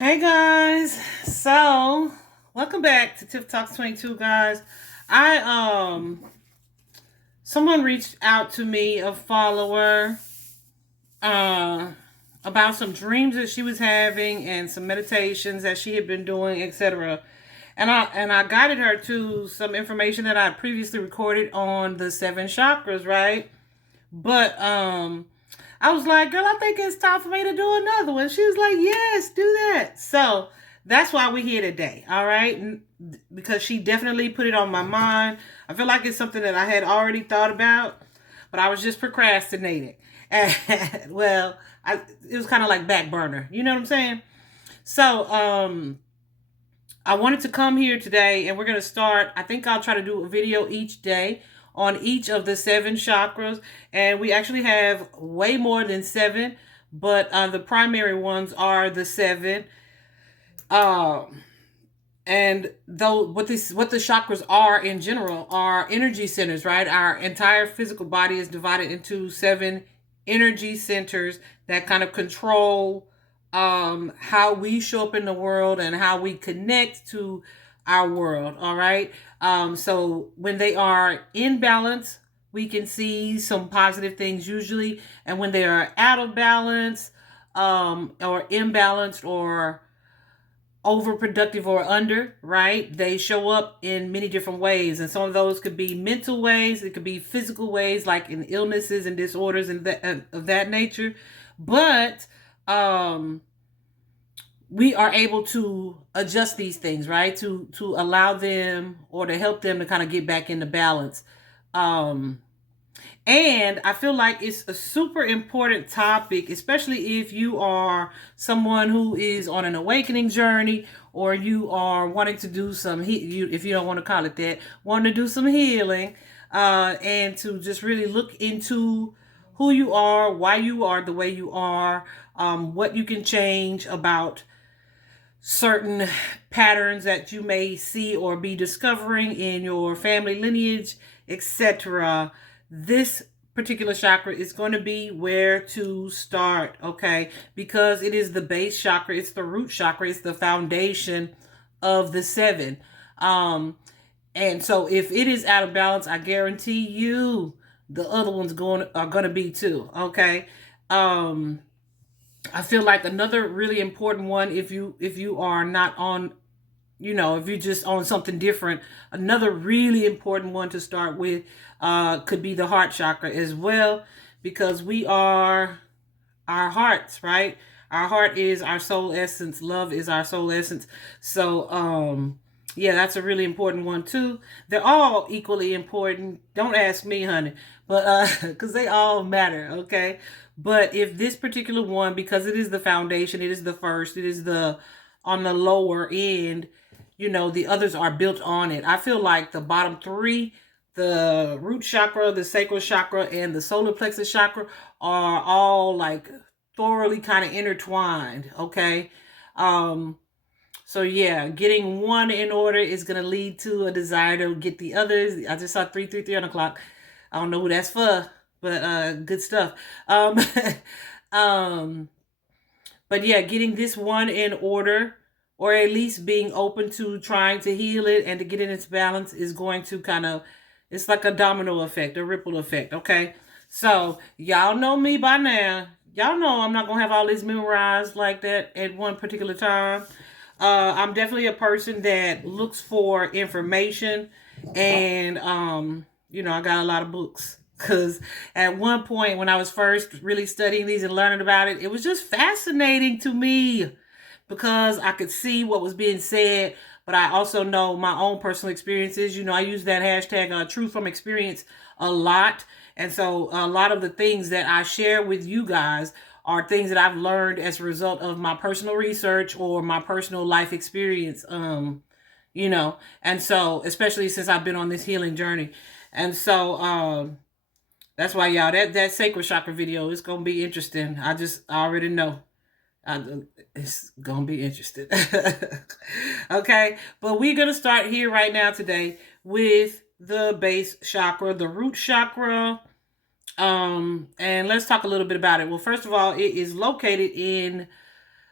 Hey guys, so welcome back to Tiff Talks 22, guys. I someone reached out to me, a follower, uh about some dreams that she was having and some meditations that she had been doing, etc. And I guided her to some information that I had previously recorded on the seven chakras, right? But I was like, girl, I think it's time for me to do another one. She was like, yes, do that. So that's why we're here today. All right. Because she definitely put it on my mind. I feel like it's something that I had already thought about, but I was just procrastinating. And, well, it was kind of like back burner. You know what I'm saying? So, I wanted to come here today and we're going to start. I think I'll try to do a video each day on each of the seven chakras. And we actually have way more than seven, but the primary ones are the seven. Um, and though what the chakras are in general are energy centers, right? Our entire physical body is divided into seven energy centers that kind of control how we show up in the world and how we connect to our world. All right. So when they are in balance, we can see some positive things usually, and when they are out of balance, or imbalanced, or overproductive or under, right? They show up in many different ways. And some of those could be mental ways, it could be physical ways, like in illnesses and disorders and of that nature. But um, we are able to adjust these things, right? To allow them or to help them to kind of get back into balance. Um, and I feel like it's a super important topic, especially if you are someone who is on an awakening journey, or you are wanting to do some, if you don't want to call it that, wanting to do some healing, and to just really look into who you are, why you are the way you are, what you can change about certain patterns that you may see or be discovering in your family lineage, etc. This particular chakra is going to be where to start, okay? Because it is the base chakra, it's the root chakra, it's the foundation of the seven. Um, and so if it is out of balance, I guarantee you the other ones are going to be too, okay? Um, I feel like another really important one, if you are not on, if you're just on something different, another really important one to start with could be the heart chakra as well, because we are our hearts, right? Our heart is our soul essence. Love is our soul essence. So, yeah, that's a really important one too. They're all equally important. Don't ask me, honey, but because they all matter, okay? But if this particular one, because it is the foundation, it is the first, it is the on the lower end, the others are built on it. I feel like the bottom three, the root chakra, the sacral chakra, and the solar plexus chakra, are all like thoroughly kind of intertwined, okay? Um, so yeah, getting one in order is gonna lead to a desire to get the others. I just saw 333 on the clock. I don't know who that's for, but good stuff. Um, um, but yeah, getting this one in order, or at least being open to trying to heal it and to get it into balance, is going to kind of, it's like a domino effect, a ripple effect, okay? So y'all know me by now. Y'all know I'm not gonna have all this memorized like that at one particular time. I'm definitely a person that looks for information, and I got a lot of books. Because at one point, when I was first really studying these and learning about it, it was just fascinating to me because I could see what was being said, but I also know my own personal experiences. I use that hashtag truth from experience a lot. And so a lot of the things that I share with you guys are things that I've learned as a result of my personal research or my personal life experience. And so especially since I've been on this healing journey. And so that's why, y'all, that sacral chakra video is gonna be interesting. I already know. It's gonna be interesting. Okay, but we're gonna start here right now today with the base chakra, the root chakra. And let's talk a little bit about it. Well, first of all, it is located in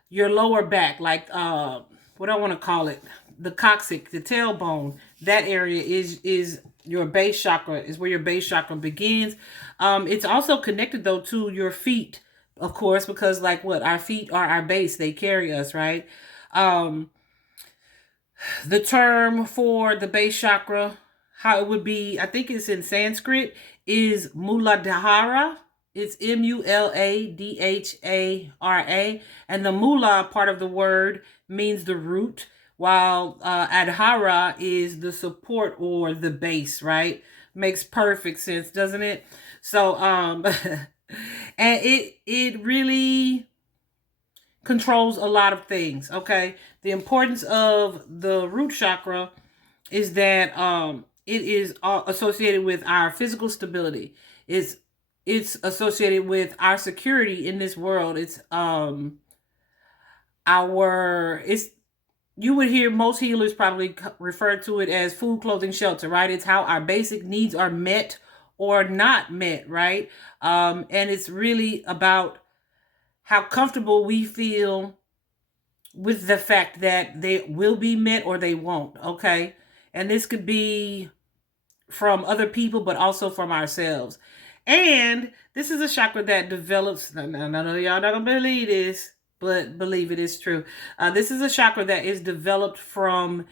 your lower back, like what I want to call it, the coccyx, the tailbone. That area is your base chakra, is where your base chakra begins. It's also connected though to your feet, of course, because like what, our feet are our base, they carry us, right? Um, the term for the base chakra, how it would be, I think it's in Sanskrit, is Muladhara. It's Muladhara. And the mula part of the word means the root, while adhara is the support or the base, right? Makes perfect sense, doesn't it? So, and it really controls a lot of things, okay? The importance of the root chakra is that it is associated with our physical stability. It's associated with our security in this world. It's you would hear most healers probably refer to it as food, clothing, shelter, right? It's how our basic needs are met or not met, right? And it's really about how comfortable we feel with the fact that they will be met or they won't, okay? And this could be from other people, but also from ourselves. And this is a chakra that develops, I know y'all not gonna believe this, but believe it is true. This is a chakra that is developed from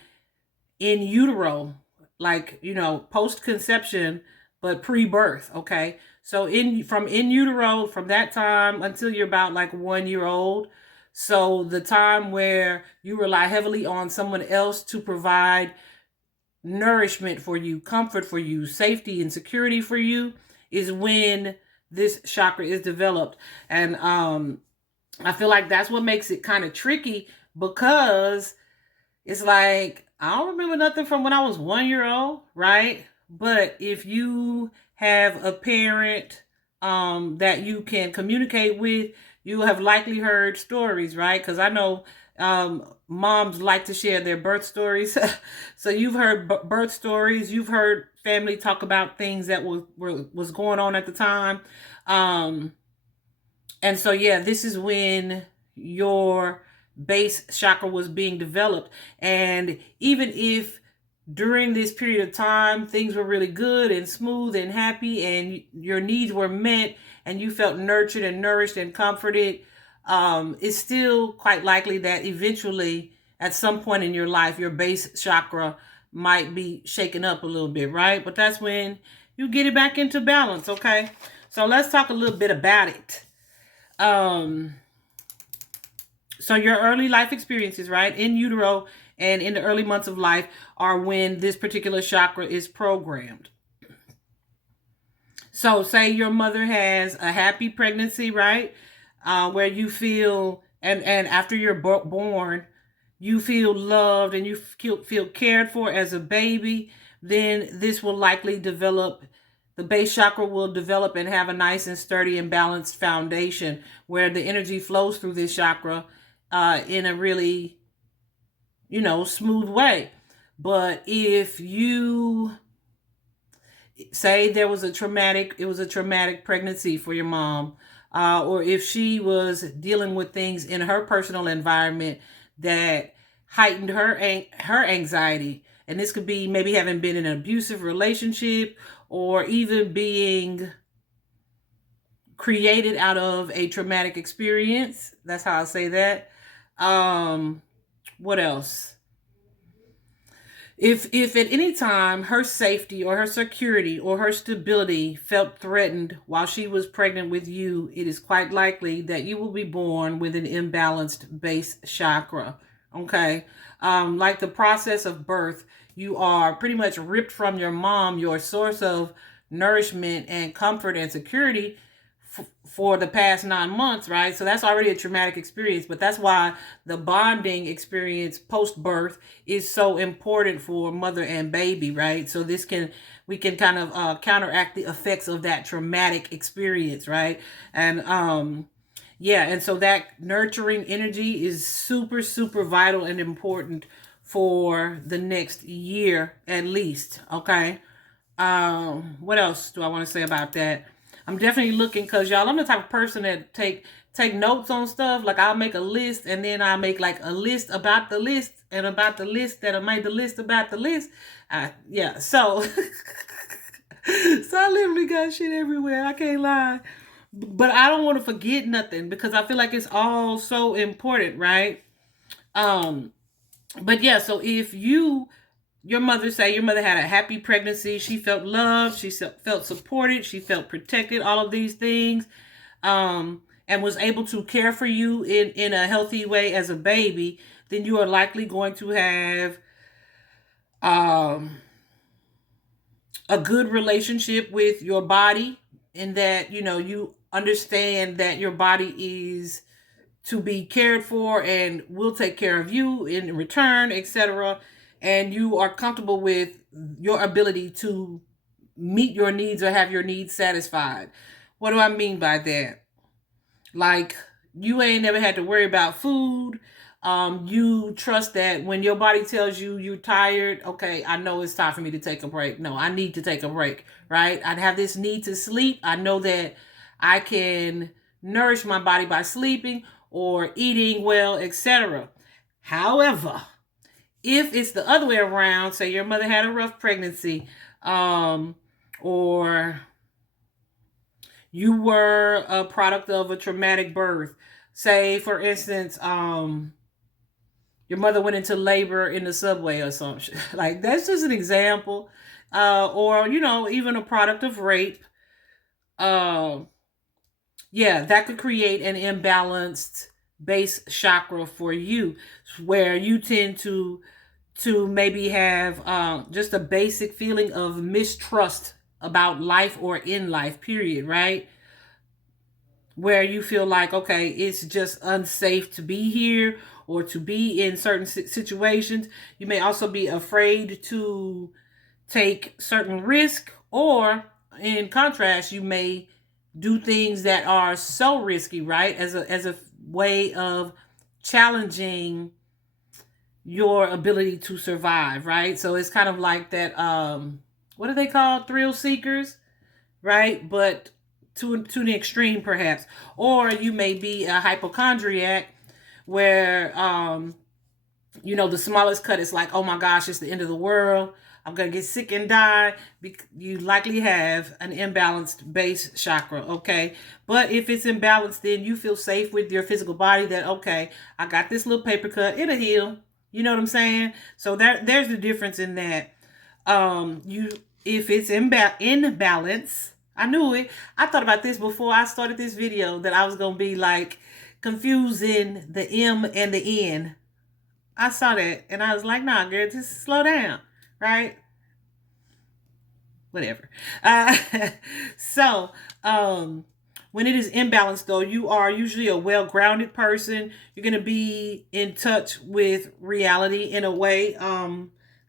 in utero, like, post-conception, but pre-birth, okay? So in utero, from that time until you're about like 1 year old, so the time where you rely heavily on someone else to provide nourishment for you, comfort for you, safety and security for you, is when this chakra is developed. And I feel like that's what makes it kind of tricky, because it's like, I don't remember nothing from when I was 1 year old, right? But if you have a parent that you can communicate with, you have likely heard stories, right? Because I know moms like to share their birth stories. So you've heard birth stories. You've heard family talk about things that was going on at the time. And so, yeah, this is when your base chakra was being developed. And even if during this period of time things were really good and smooth and happy and your needs were met and you felt nurtured and nourished and comforted, it's still quite likely that eventually at some point in your life your base chakra might be shaken up a little bit, right? But that's when you get it back into balance, okay? So let's talk a little bit about it. So your early life experiences, right, in utero and in the early months of life, are when this particular chakra is programmed. So say your mother has a happy pregnancy, right, where you feel, and after you're born, you feel loved and you feel cared for as a baby, then this will likely develop. The base chakra will develop and have a nice and sturdy and balanced foundation where the energy flows through this chakra in a really, smooth way. But if you say it was a traumatic pregnancy for your mom, or if she was dealing with things in her personal environment that heightened her anxiety, and this could be maybe having been in an abusive relationship, or even being created out of a traumatic experience. That's how I say that. What else? If at any time her safety or her security or her stability felt threatened while she was pregnant with you, it is quite likely that you will be born with an imbalanced base chakra. Okay? Like the process of birth, you are pretty much ripped from your mom, your source of nourishment and comfort and security, for the past 9 months, right? So that's already a traumatic experience, but that's why the bonding experience post-birth is so important for mother and baby, right? So we can kind of counteract the effects of that traumatic experience, right? And and so that nurturing energy is super, super vital and important for the next year at least, okay? What else do I want to say about that? I'm definitely looking, because y'all, I'm the type of person that take take notes on stuff. Like I'll make a list, and then I'll make like a list about the list, and about the list that I made the list about the list. Yeah, so so I literally got shit everywhere. I can't lie. But I don't want to forget nothing because I feel like it's all so important, right? Um, but yeah, so if your mother, say your mother had a happy pregnancy, she felt loved, she felt supported, she felt protected, all of these things, and was able to care for you in a healthy way as a baby, then you are likely going to have um, a good relationship with your body, in that you understand that your body is to be cared for and will take care of you in return, etc. And you are comfortable with your ability to meet your needs or have your needs satisfied. What do I mean by that? Like, you ain't never had to worry about food. You trust that when your body tells you you're tired, okay, I know it's time for me to take a break. No, I need to take a break, right? I have this need to sleep. I know that I can nourish my body by sleeping or eating well, etc. However, if it's the other way around, say your mother had a rough pregnancy, or you were a product of a traumatic birth. Say, for instance, your mother went into labor in the subway or something. Like, that's just an example. Or, even a product of rape. Uh, yeah, that could create an imbalanced base chakra for you, where you tend to maybe have just a basic feeling of mistrust about life or in life, period, right? Where you feel like, okay, it's just unsafe to be here or to be in certain situations. You may also be afraid to take certain risk, or in contrast, you may do things that are so risky, right? As a way of challenging your ability to survive, right? So it's kind of like that, what are they called? Thrill seekers, right? But to the extreme, perhaps. Or you may be a hypochondriac, where the smallest cut is like, oh my gosh, it's the end of the world, I'm gonna get sick and die. You likely have an imbalanced base chakra, okay? But if it's imbalanced, then you feel safe with your physical body, that, okay, I got this little paper cut, it'll heal. You know what I'm saying? So there's the difference in that. You If it's in balance, I knew it. I thought about this before I started this video, that I was gonna be like confusing the M and the N. I saw that and I was like, nah, girl, just slow down, right? Whatever. Uh, so, when it is imbalanced, though, you are usually a well-grounded person. You're going to be in touch with reality in a way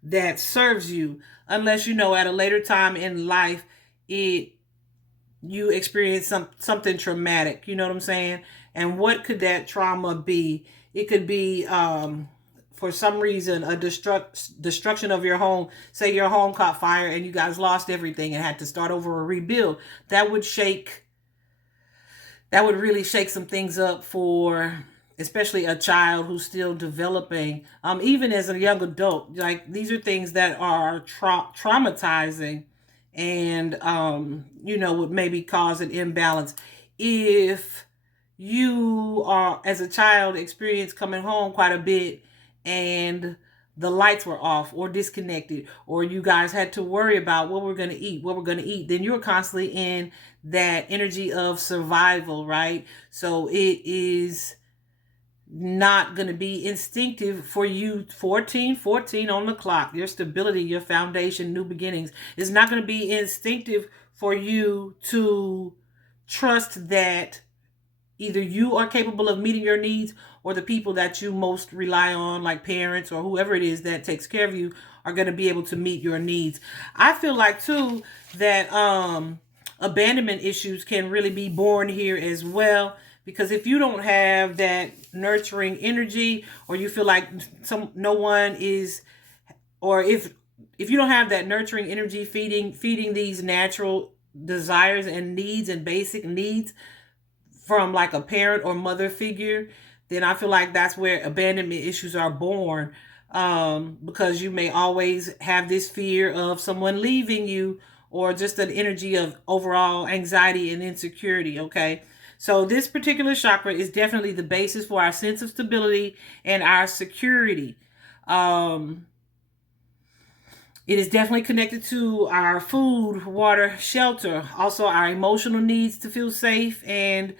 that serves you, unless at a later time in life you experience something traumatic. You know what I'm saying? And what could that trauma be? It could be for some reason a destruction of your home. Say your home caught fire and you guys lost everything and had to start over or rebuild. That would really shake some things up for especially a child who's still developing. Even as a young adult, like, these are things that are traumatizing, and would maybe cause an imbalance. If you are, as a child, experience coming home quite a bit and the lights were off or disconnected, or you guys had to worry about what we're going to eat, then you're constantly in that energy of survival, right? So it is not going to be instinctive for you. 14 on the clock, your stability, your foundation, new beginnings, is not going to be instinctive for you to trust that either you are capable of meeting your needs, or the people that you most rely on, like parents or whoever it is that takes care of you, are going to be able to meet your needs. I feel like, too, that abandonment issues can really be born here as well. Because if you don't have that nurturing energy, or you feel like no one is, or if you don't have that nurturing energy feeding these natural desires and needs and basic needs from like a parent or mother figure, then I feel like that's where abandonment issues are born. Because you may always have this fear of someone leaving you, or just an energy of overall anxiety and insecurity. Okay. So this particular chakra is definitely the basis for our sense of stability and our security. Um, it is definitely connected to our food, water, shelter, also our emotional needs to feel safe, and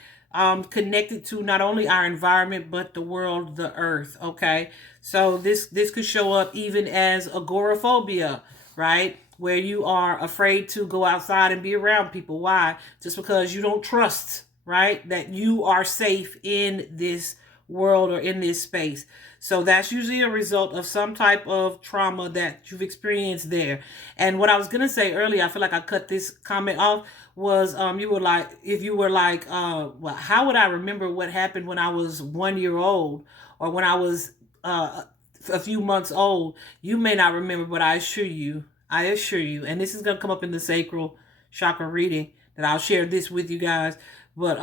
connected to not only our environment but the world, the earth. Okay, so this could show up even as agoraphobia, right? Where you are afraid to go outside and be around people. Why? Just because you don't trust, right, that you are safe in this world or in this space. So that's usually a result of some type of trauma that you've experienced there. And what I was gonna say earlier, I feel like I cut this comment off, was you were like, if you were like, well, how would I remember what happened when I was 1 year old, or when I was a few months old? You may not remember, but I assure you, and this is gonna come up in the sacral chakra reading that I'll share this with you guys. But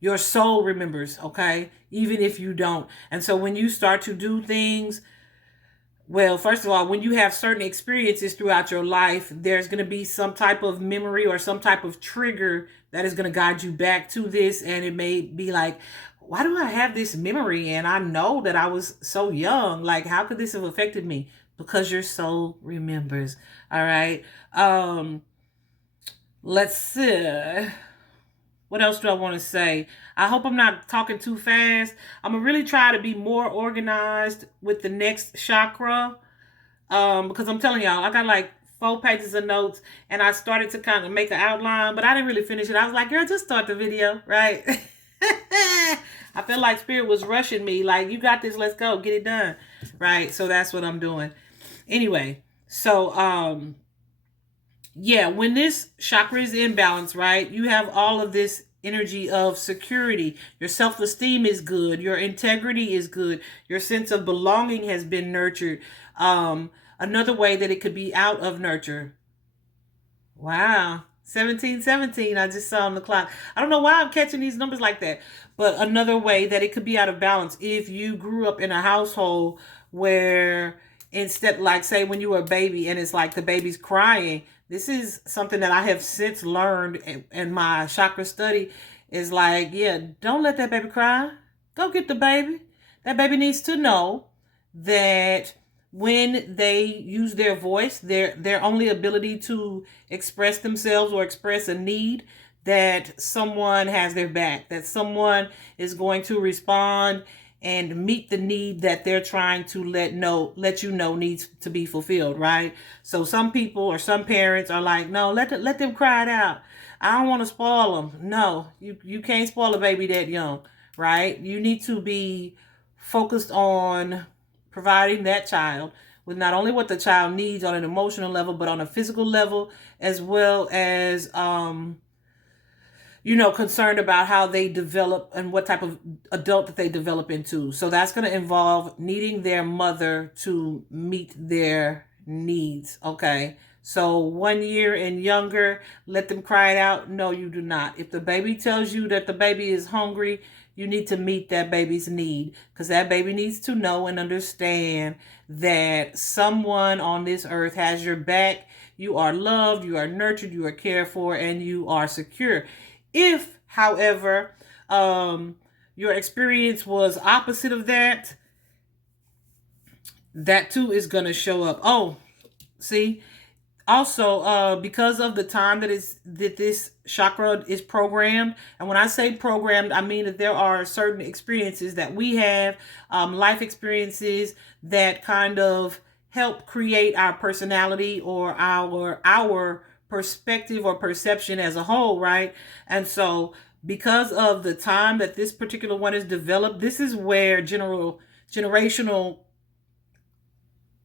your soul remembers, okay? Even if you don't. And so when you start to do things, well, first of all, when you have certain experiences throughout your life, there's going to be some type of memory or some type of trigger that is going to guide you back to this. And it may be like, why do I have this memory? And I know that I was so young. Like, how could this have affected me? Because your soul remembers. All right. Let's see. What else do I want to say? I hope I'm not talking too fast. I'm going to really try to be more organized with the next chakra. Because I'm telling y'all, I got like 4 pages of notes, and I started to kind of make an outline, but I didn't really finish it. I was like, girl, just start the video, right? I felt like Spirit was rushing me. Like, you got this, let's go, get it done. Right? So that's what I'm doing. Anyway, so, yeah, when this chakra is in balance, right, you have all of this energy of security. Your self-esteem is good. Your integrity is good. Your sense of belonging has been nurtured. Another way that it could be out of nurture. Wow. 1717, I just saw on the clock. I don't know why I'm catching these numbers like that. But another way that it could be out of balance, if you grew up in a household where, instead, like, say when you were a baby and it's like the baby's crying, this is something that I have since learned in my chakra study, is like, yeah, don't let that baby cry. Go get the baby. That baby needs to know that when they use their voice, their only ability to express themselves or express a need, that someone has their back, that someone is going to respond and meet the need that they're trying to let you know needs to be fulfilled, right? So some people or some parents are like, no, let them cry it out. I don't want to spoil them. No, you can't spoil a baby that young, right? You need to be focused on providing that child with not only what the child needs on an emotional level, but on a physical level, as well as concerned about how they develop and what type of adult that they develop into. So that's going to involve needing their mother to meet their needs. Okay. So 1 year and younger, let them cry it out. No, you do not. If the baby tells you that the baby is hungry, you need to meet that baby's need, because that baby needs to know and understand that someone on this earth has your back. You are loved, you are nurtured, you are cared for, and you are secure. If, however, your experience was opposite of that, that too is going to show up. Oh, see? Also, because of the time that this chakra is programmed, and when I say programmed, I mean that there are certain experiences that we have, life experiences that kind of help create our personality or our perspective or perception as a whole, right? And so, because of the time that this particular one is developed, this is where generational,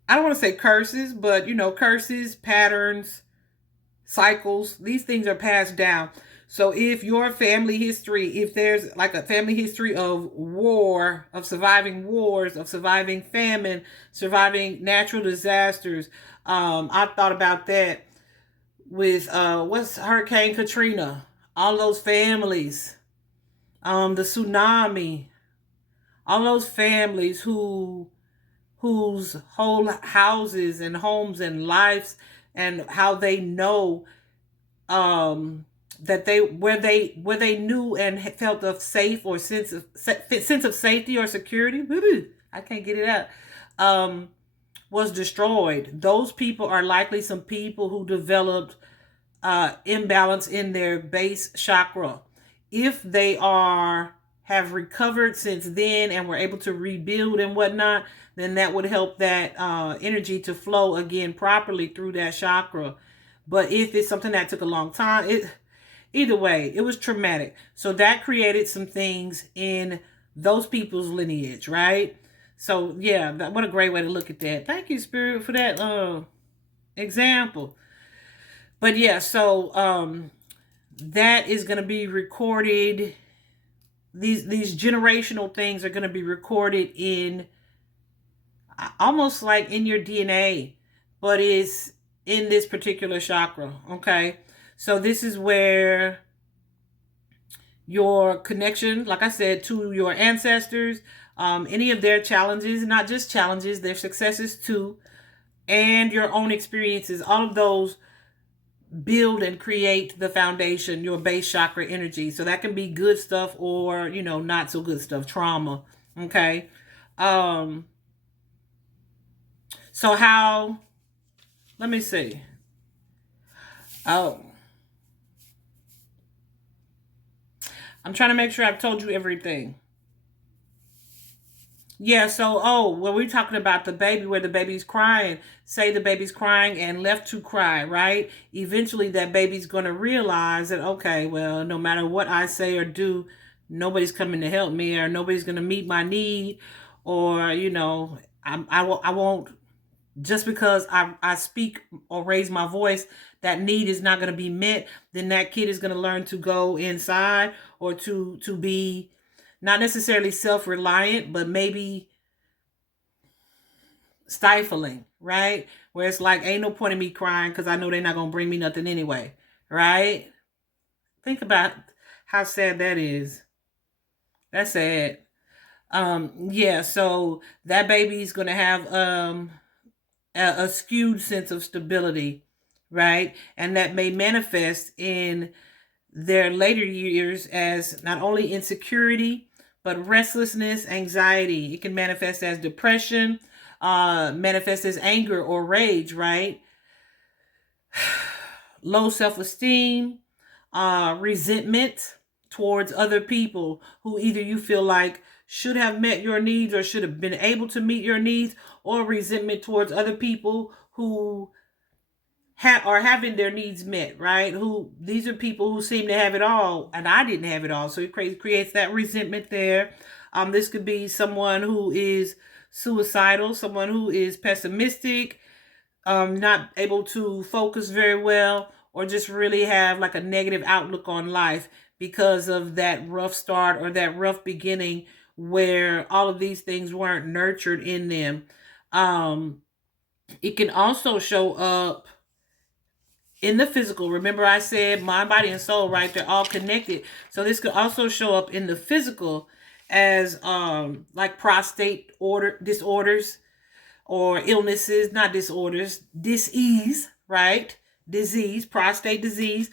I don't want to say curses, but curses, patterns, cycles, these things are passed down. So if your family history, if there's like a family history of war, of surviving wars, of surviving famine, surviving natural disasters, I thought about that with what's Hurricane Katrina, all those families the tsunami, all those families whose whole houses and homes and lives, and how they know, that they where they knew and felt of safe or sense of safety or security. I can't get it out. Was destroyed. Those people are likely some people who developed imbalance in their base chakra. If they have recovered since then and were able to rebuild and whatnot, then that would help that energy to flow again properly through that chakra. But if it's something that took a long time, either way, it was traumatic. So that created some things in those people's lineage, right? So yeah, what a great way to look at that. Thank you, Spirit, for that example. But yeah, so that is going to be recorded. These generational things are going to be recorded in almost like in your DNA, but it's in this particular chakra. Okay, so this is where your connection, like I said, to your ancestors, any of their challenges, not just challenges, their successes too, and your own experiences, all of those build and create the foundation, your base chakra energy. So that can be good stuff or, not so good stuff, trauma. Okay. So how, let me see. Oh, I'm trying to make sure I've told you everything. Yeah, so, we're talking about the baby, where the baby's crying. Say the baby's crying and left to cry, right? Eventually that baby's going to realize that, okay, well, no matter what I say or do, nobody's coming to help me, or nobody's going to meet my need, or, I won't, just because I speak or raise my voice, that need is not going to be met. Then that kid is going to learn to go inside, or to be not necessarily self-reliant, but maybe stifling, right? Where it's like, ain't no point in me crying because I know they're not going to bring me nothing anyway, right? Think about how sad that is. That's sad. Yeah, so that baby's going to have a skewed sense of stability, right? And that may manifest in their later years as not only insecurity, but restlessness, anxiety. It can manifest as depression, manifest as anger or rage, right? Low self-esteem, resentment towards other people who either you feel like should have met your needs or should have been able to meet your needs, or resentment towards other people who are having their needs met, right? Who these are people who seem to have it all, and I didn't have it all, so it creates that resentment there. This could be someone who is suicidal, someone who is pessimistic, not able to focus very well, or just really have like a negative outlook on life because of that rough start or that rough beginning where all of these things weren't nurtured in them. It can also show up in the physical. Remember I said mind, body, and soul, right? They're all connected. So this could also show up in the physical as like prostate disorders or illnesses, not disorders, disease, right? Disease, prostate disease,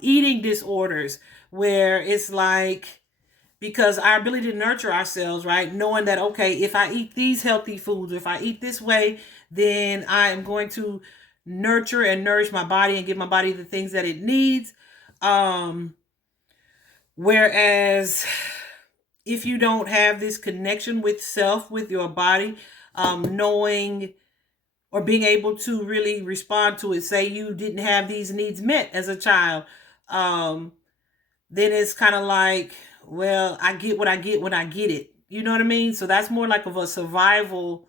eating disorders, where it's like, because our ability to nurture ourselves, right? Knowing that, okay, if I eat these healthy foods, if I eat this way, then I am going to nurture and nourish my body and give my body the things that it needs. Whereas if you don't have this connection with self, with your body, knowing or being able to really respond to it, say you didn't have these needs met as a child, then it's kind of like, well, I get what I get when I get it. You know what I mean? So that's more like of a survival,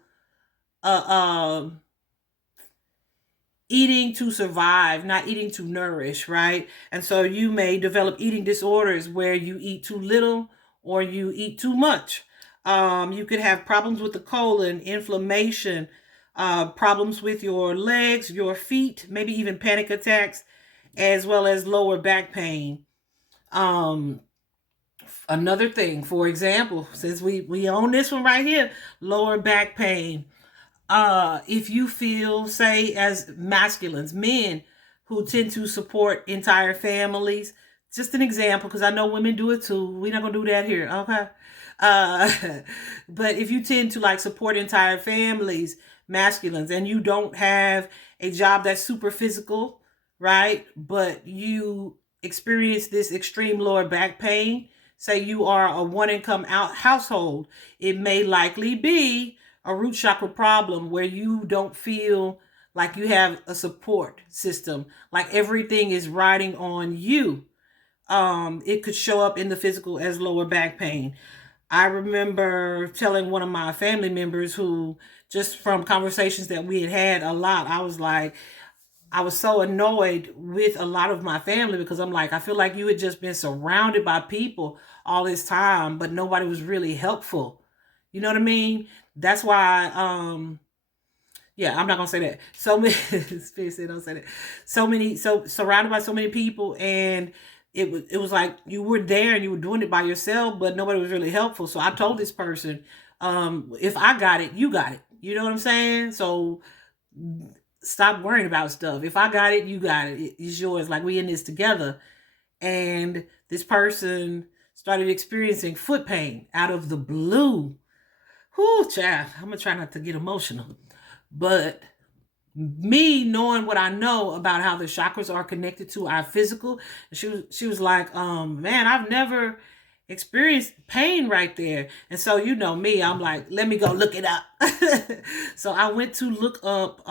eating to survive, not eating to nourish, right? And so you may develop eating disorders where you eat too little or you eat too much. You could have problems with the colon, inflammation, problems with your legs, your feet, maybe even panic attacks, as well as lower back pain. Another thing, for example, since we own this one right here, lower back pain. If you feel, say, as masculines, men who tend to support entire families, just an example, because I know women do it too. We're not gonna do that here, okay? Uh, but if you tend to like support entire families, masculines, and you don't have a job that's super physical, right? But you experience this extreme lower back pain. Say you are a one income out household, it may likely be a root chakra problem where you don't feel like you have a support system, like everything is riding on you. It could show up in the physical as lower back pain. I remember telling one of my family members who, just from conversations that we had had a lot, I was like, I was so annoyed with a lot of my family because I'm like, I feel like you had just been surrounded by people all this time, but nobody was really helpful. You know what I mean? That's why, yeah, I'm not gonna say that. So many, Spirit said don't say that. So surrounded by so many people, and it was like you were there and you were doing it by yourself, but nobody was really helpful. So I told this person, if I got it, you got it. You know what I'm saying? So stop worrying about stuff. If I got it, you got it. It's yours. Like we in this together. And this person started experiencing foot pain out of the blue. Whoo, child. I'm gonna try not to get emotional. But me knowing what I know about how the chakras are connected to our physical, she was like, man, I've never experienced pain right there. And so you know me, I'm like, let me go look it up. So I went to look up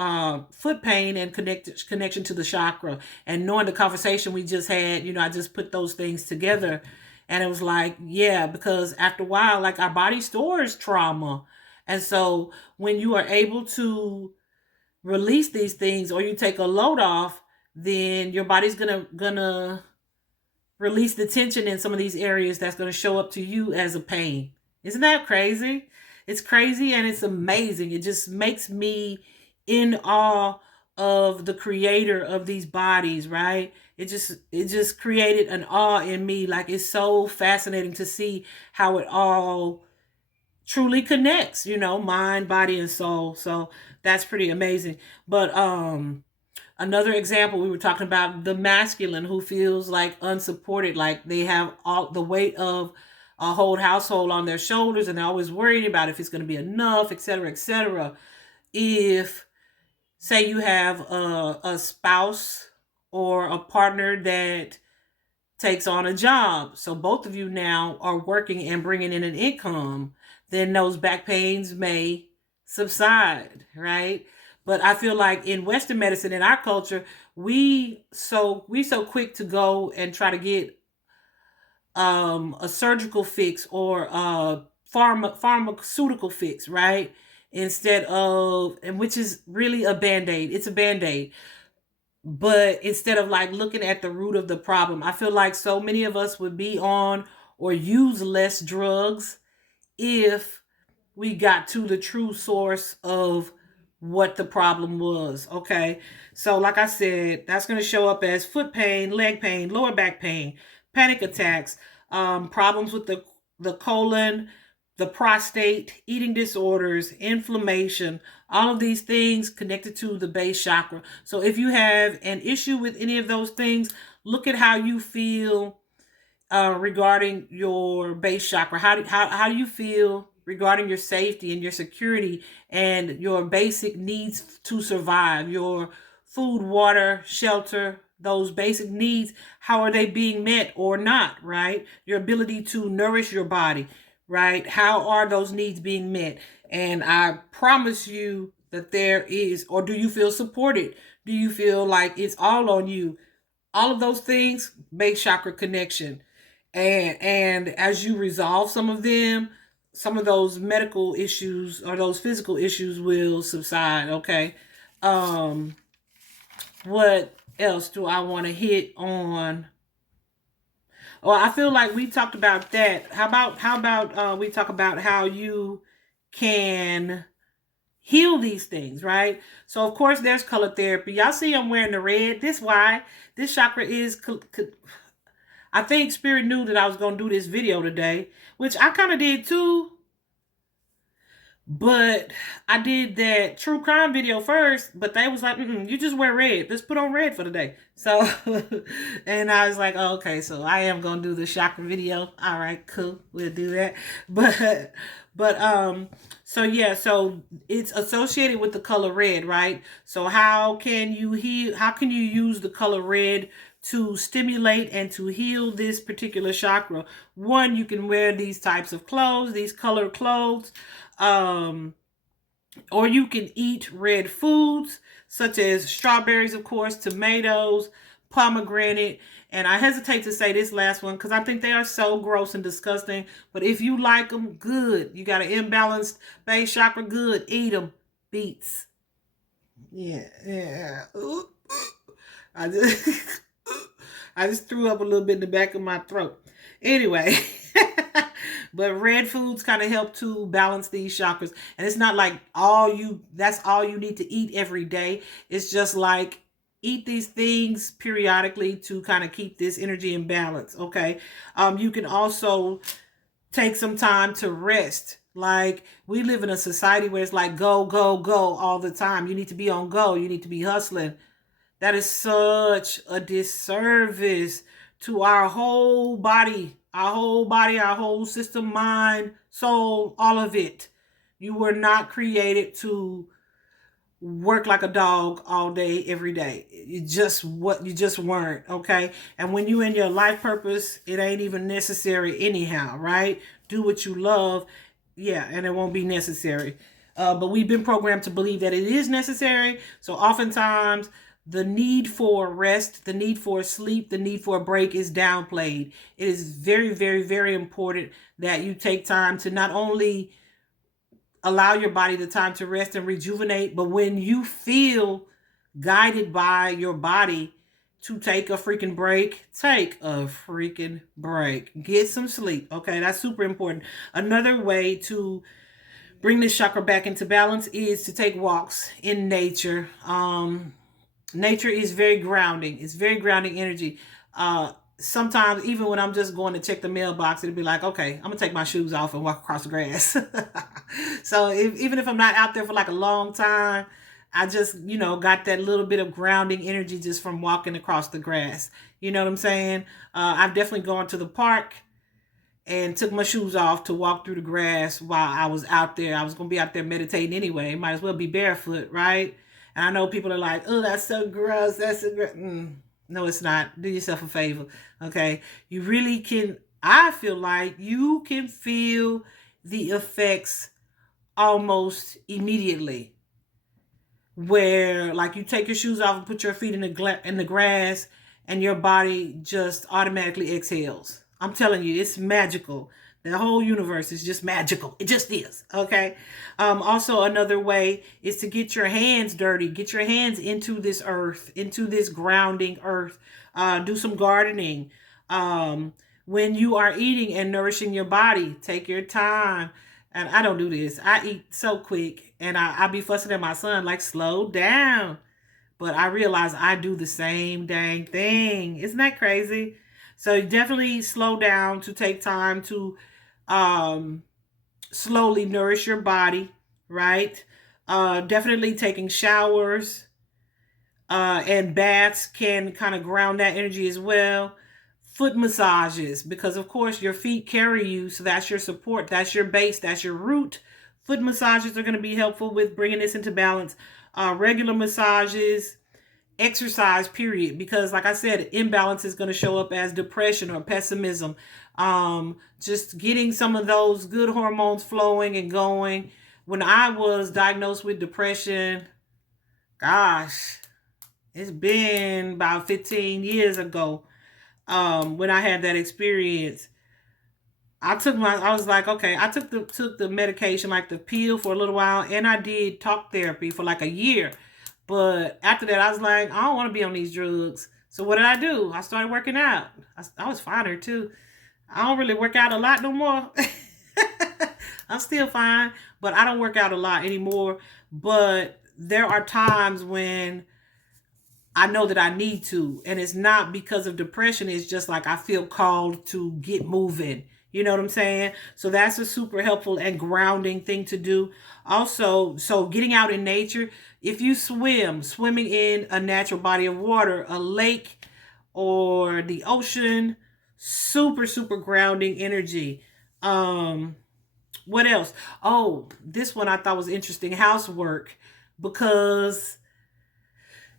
foot pain and connection to the chakra. And knowing the conversation we just had, I just put those things together. And it was like, yeah, because after a while, like our body stores trauma. And so when you are able to release these things or you take a load off, then your body's gonna release the tension in some of these areas that's gonna show up to you as a pain. Isn't that crazy? It's crazy and it's amazing. It just makes me in awe of the creator of these bodies, right? It just created an awe in me. Like it's so fascinating to see how it all truly connects, mind, body, and soul. So that's pretty amazing. But another example, we were talking about the masculine who feels like unsupported, like they have all the weight of a whole household on their shoulders and they're always worried about if it's going to be enough, etc., etc. If, say, you have a spouse or a partner that takes on a job, so both of you now are working and bringing in an income, then those back pains may subside, right? But I feel like in Western medicine, in our culture, we so quick to go and try to get a surgical fix or a pharmaceutical fix, right? Instead of, and which is really a band-aid. It's a band-aid. But instead of like looking at the root of the problem, I feel like so many of us would be on or use less drugs if we got to the true source of what the problem was. Okay. So, like I said, that's going to show up as foot pain, leg pain, lower back pain, panic attacks, problems with the colon, the prostate, eating disorders, inflammation, all of these things connected to the base chakra. So if you have an issue with any of those things, look at how you feel regarding your base chakra. How do you feel regarding your safety and your security and your basic needs to survive? Your food, water, shelter, those basic needs, how are they being met or not, right? Your ability to nourish your body, right? How are those needs being met? And I promise you that there is, or do you feel supported? Do you feel like it's all on you? All of those things, base chakra connection. And as you resolve some of them, some of those medical issues or those physical issues will subside. Okay. Um, what else do I want to hit on? Oh, I feel like we talked about that. How about we talk about how you can heal these things, right? So of course there's color therapy. Y'all see I'm wearing the red. This why this chakra is I think Spirit knew that I was going to do this video today, which I kind of did too. But I did that true crime video first, but they was like, you just wear red. Let's put on red for the day. So, and I was like, oh, okay, so I am going to do the chakra video. All right, cool. We'll do that. So yeah, so it's associated with the color red, right? So how can you use the color red to stimulate and to heal this particular chakra? One, you can wear these types of clothes, these colored clothes. Or you can eat red foods such as strawberries, of course, tomatoes, pomegranate. And I hesitate to say this last one because I think they are so gross and disgusting. But if you like them, good. You got an imbalanced base chakra, good. Eat them. Beets. Yeah. I just threw up a little bit in the back of my throat. Anyway. But red foods kind of help to balance these chakras. And it's not like that's all you need to eat every day. It's just like eat these things periodically to kind of keep this energy in balance. Okay. You can also take some time to rest. Like we live in a society where it's like go, go, go all the time. You need to be on go. You need to be hustling. That is such a disservice to our whole body. Our whole system, mind, soul, all of it. You were not created to work like a dog all day, every day. You just weren't, okay? And when you in your life purpose, it ain't even necessary anyhow, right? Do what you love, yeah, and it won't be necessary. But we've been programmed to believe that it is necessary. So oftentimes the need for rest, the need for sleep, the need for a break is downplayed. It is very, very, very important that you take time to not only allow your body the time to rest and rejuvenate, but when you feel guided by your body to take a freaking break, take a freaking break. Get some sleep, okay? That's super important. Another way to bring this chakra back into balance is to take walks in nature. Nature is very grounding. It's very grounding energy. Sometimes even when I'm just going to check the mailbox, it'll be like, okay, I'm gonna take my shoes off and walk across the grass. So even if I'm not out there for like a long time, I just, got that little bit of grounding energy just from walking across the grass. You know what I'm saying? I've definitely gone to the park and took my shoes off to walk through the grass while I was out there. I was going to be out there meditating anyway. Might as well be barefoot, right? And I know people are like, oh, that's so gross. That's so gross. No, it's not. Do yourself a favor, okay? You really can, I feel like you can feel the effects almost immediately. Where, like, you take your shoes off and put your feet in the grass and your body just automatically exhales. I'm telling you, it's magical. The whole universe is just magical. It just is, okay? Also, another way is to get your hands dirty. Get your hands into this earth, into this grounding earth. Do some gardening. When you are eating and nourishing your body, take your time. And I don't do this. I eat so quick. And I be fussing at my son, like, slow down. But I realize I do the same dang thing. Isn't that crazy? So definitely slow down to take time to slowly nourish your body, right? Definitely taking showers and baths can kind of ground that energy as well. Foot massages, because of course your feet carry you, so that's your support, that's your base, that's your root. Foot massages are going to be helpful with bringing this into balance. Regular massages, exercise, period, because like I said, imbalance is going to show up as depression or pessimism. Just getting some of those good hormones flowing and going. When I was diagnosed with depression, gosh, it's been about 15 years ago. When I had that experience, I was like, okay, I took the medication, like the pill, for a little while, and I did talk therapy for like a year. But after that, I was like, I don't want to be on these drugs. So what did I do? I started working out. I was finer too. I don't really work out a lot no more. I'm still fine, but I don't work out a lot anymore. But there are times when I know that I need to. And it's not because of depression. It's just like I feel called to get moving. You know what I'm saying? So that's a super helpful and grounding thing to do. Also, so getting out in nature, if you swimming in a natural body of water, a lake or the ocean, super, super grounding energy. Um, what else? Oh, this one I thought was interesting, housework, because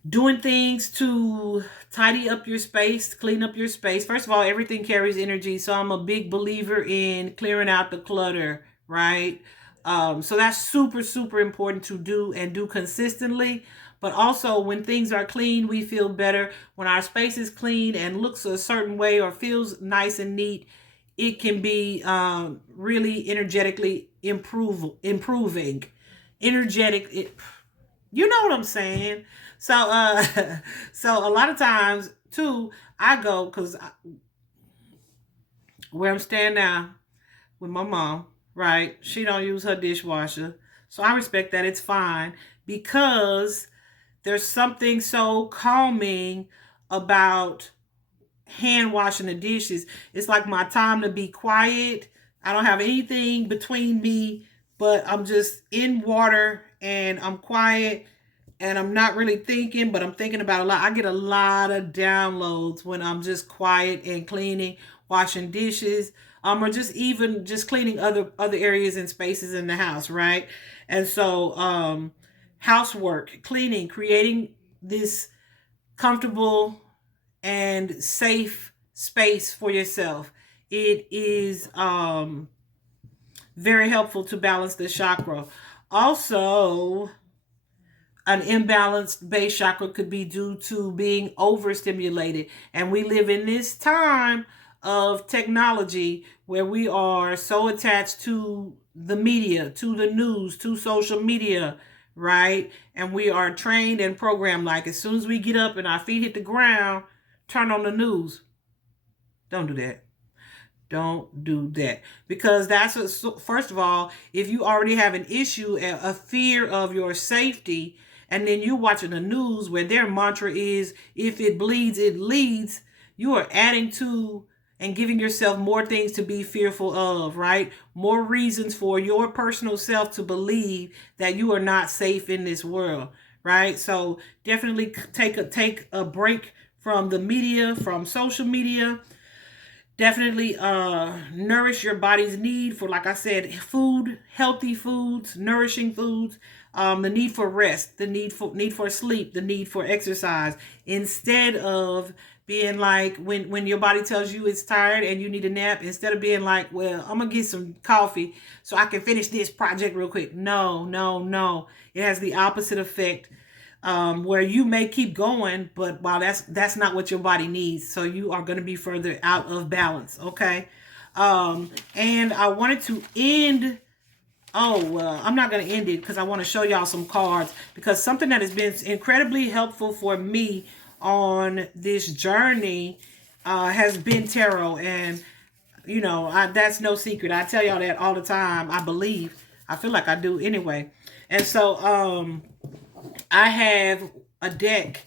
doing things to tidy up your space, clean up your space. First of all, everything carries energy, so I'm a big believer in clearing out the clutter, right? So that's super, super important to do and do consistently. But also, when things are clean, we feel better. When our space is clean and looks a certain way or feels nice and neat, it can be really energetically improving. Energetic. You know what I'm saying? So so a lot of times too, I go because where I'm staying now with my mom, right? She don't use her dishwasher, so I respect that. It's fine because there's something so calming about hand washing the dishes. It's like my time to be quiet. I don't have anything between me, but I'm just in water and I'm quiet and I'm not really thinking, but I'm thinking about a lot. I get a lot of downloads when I'm just quiet and cleaning, washing dishes, or just even just cleaning other areas and spaces in the house, right? And so housework, cleaning, creating this comfortable and safe space for yourself. It is very helpful to balance the chakra. Also, an imbalanced base chakra could be due to being overstimulated. And we live in this time of technology where we are so attached to the media, to the news, to social media, right? And we are trained and programmed like as soon as we get up and our feet hit the ground, turn on the news. Don't do that. Don't do that because first of all, if you already have an issue, a fear of your safety, and then you're watching the news where their mantra is, if it bleeds, it leads, you are adding to and giving yourself more things to be fearful of, right? More reasons for your personal self to believe that you are not safe in this world, right? So definitely take a break from the media, from social media. Definitely nourish your body's need for, like I said, food, healthy foods, nourishing foods, the need for rest, the need for sleep, the need for exercise, instead of being like when your body tells you it's tired and you need a nap, instead of being like, well, I'm gonna get some coffee so I can finish this project real quick. No, no, no. It has the opposite effect, where you may keep going, but while that's not what your body needs, so you are going to be further out of balance. Okay, and I wanted to end. Oh well, I'm not going to end it because I want to show y'all some cards, because something that has been incredibly helpful for me on this journey has been tarot, and that's no secret. I tell y'all that all the time. I believe. I feel like I do anyway, and so I have a deck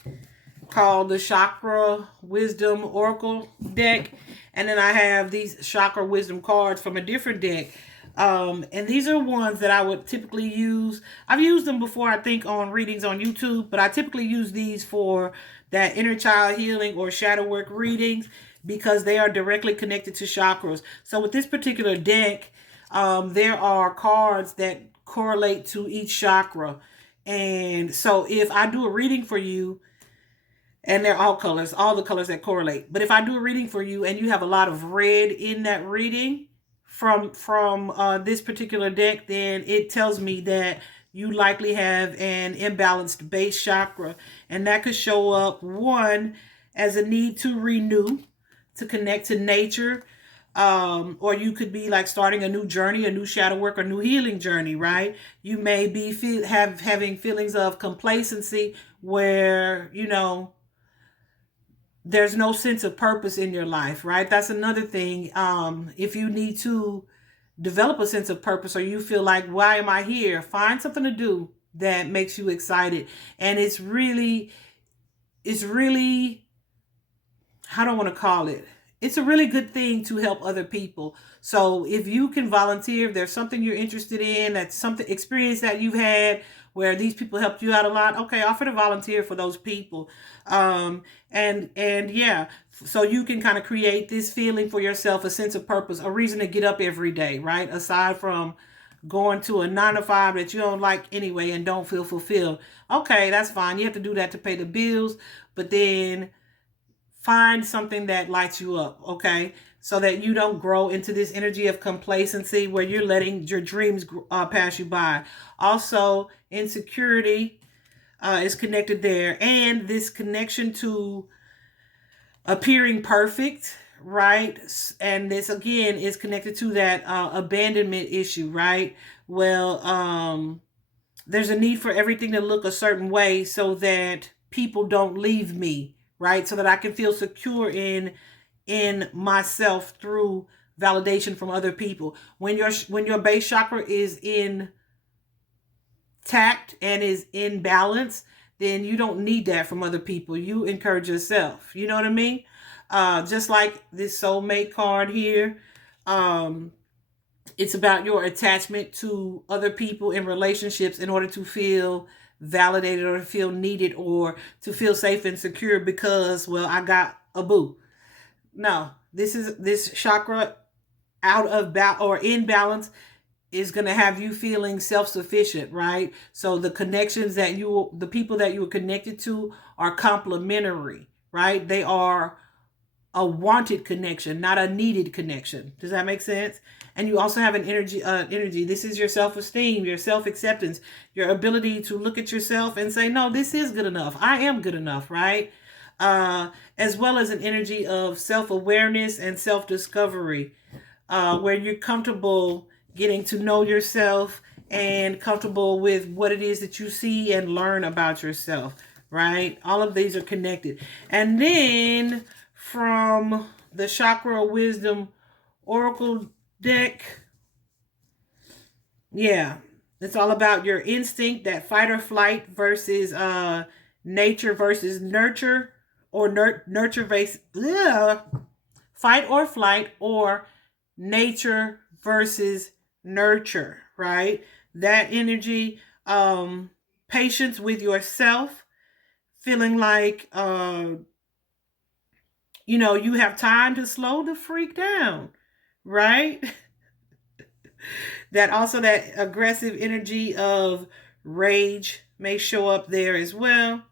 called the Chakra Wisdom Oracle deck. And then I have these Chakra Wisdom cards from a different deck. And these are ones that I would typically use. I've used them before, I think, on readings on YouTube. But I typically use these for that inner child healing or shadow work readings because they are directly connected to chakras. So with this particular deck, there are cards that correlate to each chakra. And so if I do a reading for you, and they're all colors, all the colors that correlate. But if I do a reading for you and you have a lot of red in that reading from this particular deck, then it tells me that you likely have an imbalanced base chakra. And that could show up, one, as a need to renew, to connect to nature, or you could be like starting a new journey, a new shadow work, or new healing journey, right? You may be having feelings of complacency where there's no sense of purpose in your life, right? That's another thing. If you need to develop a sense of purpose, or you feel like, why am I here? Find something to do that makes you excited. And it's really it's really, how do I want to call it? It's a really good thing to help other people. So if you can volunteer, if there's something you're interested in, that's something experience that you've had where these people helped you out a lot, okay, offer to volunteer for those people. And yeah, so you can kind of create this feeling for yourself, a sense of purpose, a reason to get up every day, right? Aside from going to a 9 to 5 that you don't like anyway and don't feel fulfilled. Okay, that's fine. You have to do that to pay the bills, but then find something that lights you up, okay? So that you don't grow into this energy of complacency where you're letting your dreams pass you by. Also, insecurity is connected there, and this connection to appearing perfect, right? And this again is connected to that abandonment issue, right? Well, there's a need for everything to look a certain way so that people don't leave me, right? So that I can feel secure in myself through validation from other people. When your base chakra is intact and is in balance, then you don't need that from other people. You encourage yourself. You know what I mean? Just like this soulmate card here. It's about your attachment to other people in relationships in order to feel validated or to feel needed or to feel safe and secure because, well, I got a boo. No, this chakra out of or in balance is going to have you feeling self-sufficient, right? So the connections the people that you are connected to are complementary, right? They are a wanted connection, not a needed connection. Does that make sense? And you also have an energy. This is your self-esteem, your self-acceptance, your ability to look at yourself and say, no, this is good enough. I am good enough, right? As well as an energy of self-awareness and self-discovery, where you're comfortable getting to know yourself and comfortable with what it is that you see and learn about yourself, right? All of these are connected. And then from the Chakra Wisdom Oracle deck, yeah, it's all about your instinct, that fight or flight versus nature versus nurture, or nurture based fight or flight, or nature versus nurture, right? That energy, patience with yourself, feeling like you have time to slow the freak down, right? That aggressive energy of rage may show up there as well.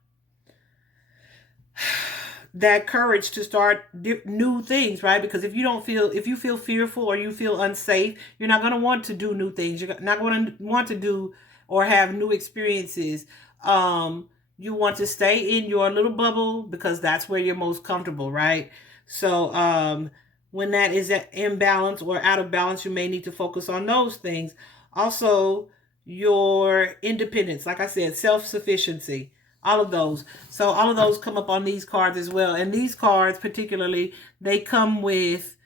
That courage to start new things, right? Because if you feel fearful or you feel unsafe, you're not going to want to do new things. You're not going to want to do or have new experiences. You want to stay in your little bubble because that's where you're most comfortable, right? So when that is at imbalance or out of balance, you may need to focus on those things. Also, your independence, like I said, self-sufficiency, all of those. So all of those come up on these cards as well. And these cards particularly, they come with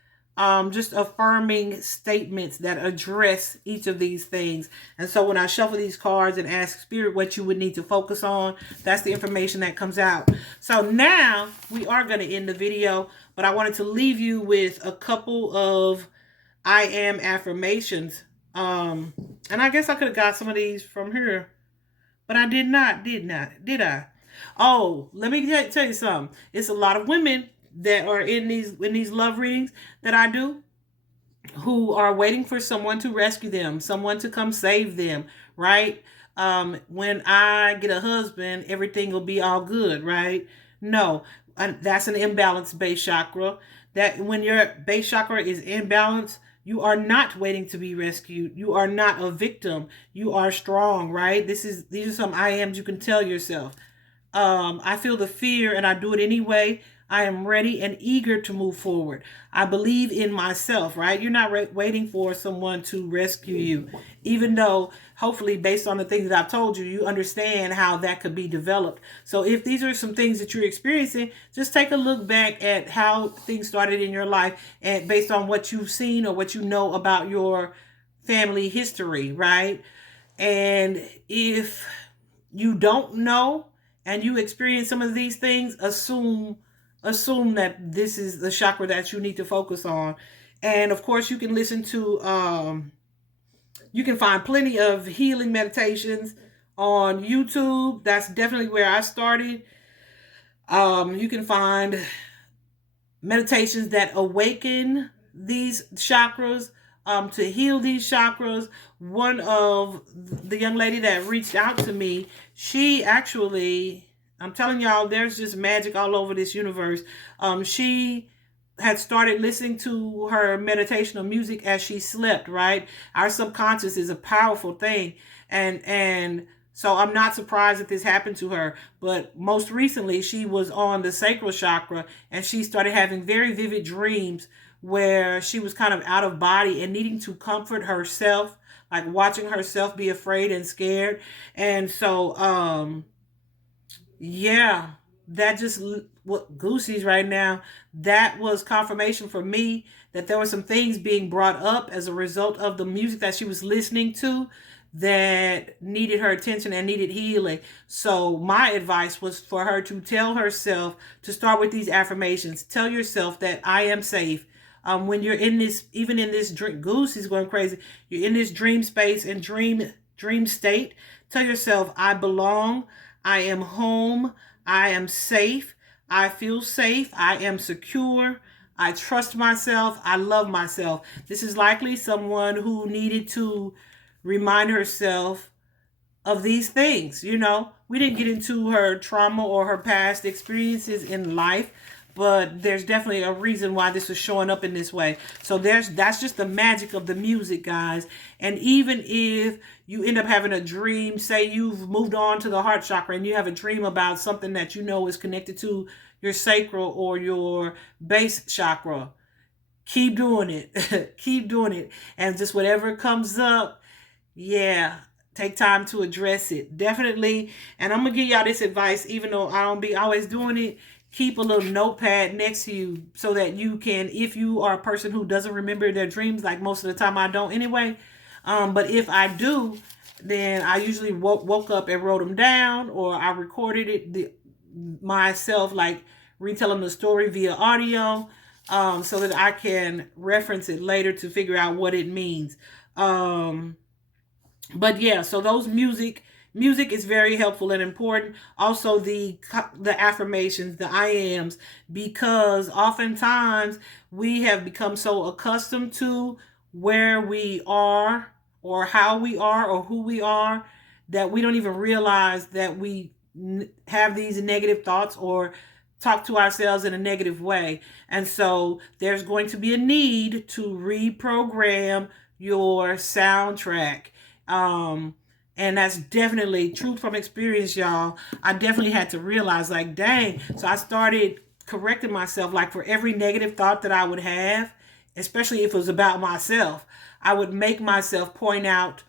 just affirming statements that address each of these things. And so when I shuffle these cards and ask Spirit what you would need to focus on, that's the information that comes out. So now we are going to end the video, but I wanted to leave you with a couple of I am affirmations. And I guess I could have got some of these from here, but I did not, did I? Oh, let me tell you something. It's a lot of women that are in these love readings that I do who are waiting for someone to rescue them, someone to come save them, right? When I get a husband, everything will be all good, right? No, that's an imbalanced base chakra. That when your base chakra is imbalanced, you are not waiting to be rescued. You are not a victim. You are strong, right? These are some I ams you can tell yourself. I feel the fear and I do it anyway. I am ready and eager to move forward. I believe in myself, right? You're not waiting for someone to rescue you, even though hopefully based on the things that I've told you, you understand how that could be developed. So if these are some things that you're experiencing, just take a look back at how things started in your life and based on what you've seen or what you know about your family history, right? And if you don't know, and you experience some of these things, assume that this is the chakra that you need to focus on. And of course, you can listen to you can find plenty of healing meditations on YouTube. That's definitely where I started. You can find meditations that awaken these chakras, to heal these chakras. One of the young lady that reached out to me, she actually, I'm telling y'all, there's just magic all over this universe. She had started listening to her meditational music as she slept, right? Our subconscious is a powerful thing. And so I'm not surprised that this happened to her. But most recently, she was on the sacral chakra, and she started having very vivid dreams where she was kind of out of body and needing to comfort herself, like watching herself be afraid and scared. And so, yeah, that just what goosies right now. That was confirmation for me that there were some things being brought up as a result of the music that she was listening to that needed her attention and needed healing. So my advice was for her to tell herself to start with these affirmations. Tell yourself that I am safe. When you're in this, even in this dream, Goose is going crazy. You're in this dream space and dream state. Tell yourself, I belong. I am home. I am safe. I feel safe. I am secure. I trust myself. I love myself. This is likely someone who needed to remind herself of these things. You know, we didn't get into her trauma or her past experiences in life, but there's definitely a reason why this is showing up in this way. So that's just the magic of the music, guys. And even if you end up having a dream, say you've moved on to the heart chakra and you have a dream about something that you know is connected to your sacral or your base chakra, keep doing it. Keep doing it. And just whatever comes up, yeah, take time to address it. Definitely. And I'm going to give y'all this advice, even though I don't be always doing it. Keep a little notepad next to you so that you can, if you are a person who doesn't remember their dreams, like most of the time I don't anyway. But if I do, then I usually woke up and wrote them down, or I recorded it myself, like retelling the story via audio, so that I can reference it later to figure out what it means. But yeah, so those music is very helpful and important. Also the affirmations, the I ams, because oftentimes we have become so accustomed to where we are or how we are or who we are that we don't even realize that we have these negative thoughts or talk to ourselves in a negative way. And so there's going to be a need to reprogram your soundtrack. And that's definitely truth from experience, y'all. I definitely had to realize, like, dang. So I started correcting myself, like, for every negative thought that I would have, especially if it was about myself, I would make myself point out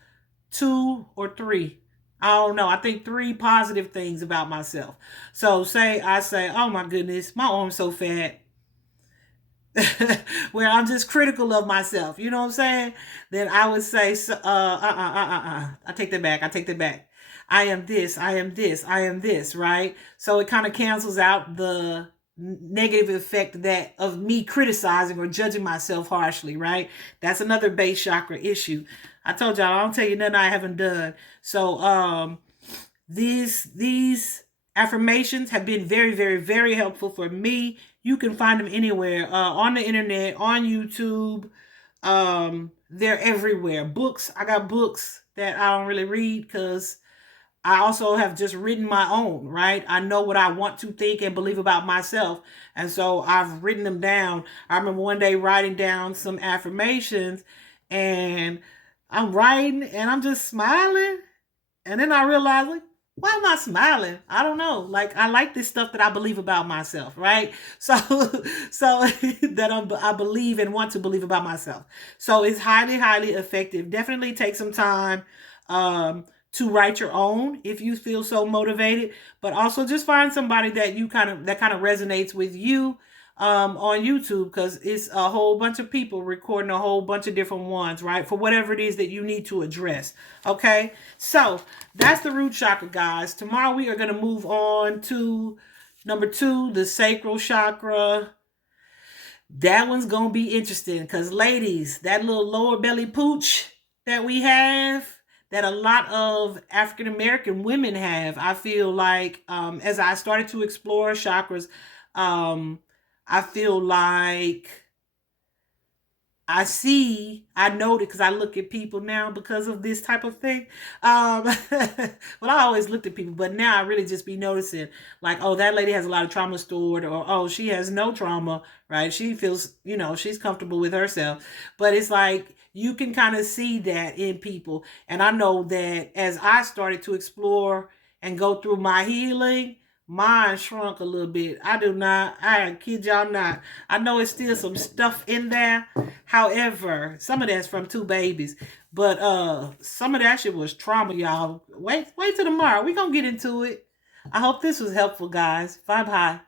2 or 3. I don't know. I think 3 positive things about myself. So I say, oh my goodness, my arm's so fat. Where I'm just critical of myself, you know what I'm saying? Then I would say, I take that back. I take that back. I am this. I am this. I am this. Right. So it kind of cancels out the negative effect that of me criticizing or judging myself harshly. Right. That's another base chakra issue. I told y'all I don't tell you nothing I haven't done. So these affirmations have been very, very, very helpful for me. You can find them anywhere, on the internet, on YouTube. They're everywhere. Books, I got books that I don't really read because I also have just written my own, right? I know what I want to think and believe about myself. And so I've written them down. I remember one day writing down some affirmations, and I'm writing and I'm just smiling. And then I realized, like, why am I smiling? I don't know. Like, I like this stuff that I believe about myself, right? So that I believe and want to believe about myself. So it's highly, highly effective. Definitely take some time to write your own if you feel so motivated. But also just find somebody that kind of resonates with you. on YouTube, because it's a whole bunch of people recording a whole bunch of different ones, right? For whatever it is that you need to address. Okay, so that's the root chakra, guys. Tomorrow we are going to move on to number 2, the sacral chakra. That one's going to be interesting because, ladies, that little lower belly pooch that we have, that a lot of African American women have, I feel like, as I started to explore chakras, I feel like I know it because I look at people now because of this type of thing. Well, I always looked at people, but now I really just be noticing, like, oh, that lady has a lot of trauma stored, or oh, she has no trauma, right? She feels, she's comfortable with herself. But it's like you can kind of see that in people. And I know that as I started to explore and go through my healing, mine shrunk a little bit. I kid y'all not. I know it's still some stuff in there. However, some of that's from 2 babies. But some of that shit was trauma, y'all. Wait till tomorrow. We're gonna get into it. I hope this was helpful, guys. Bye bye.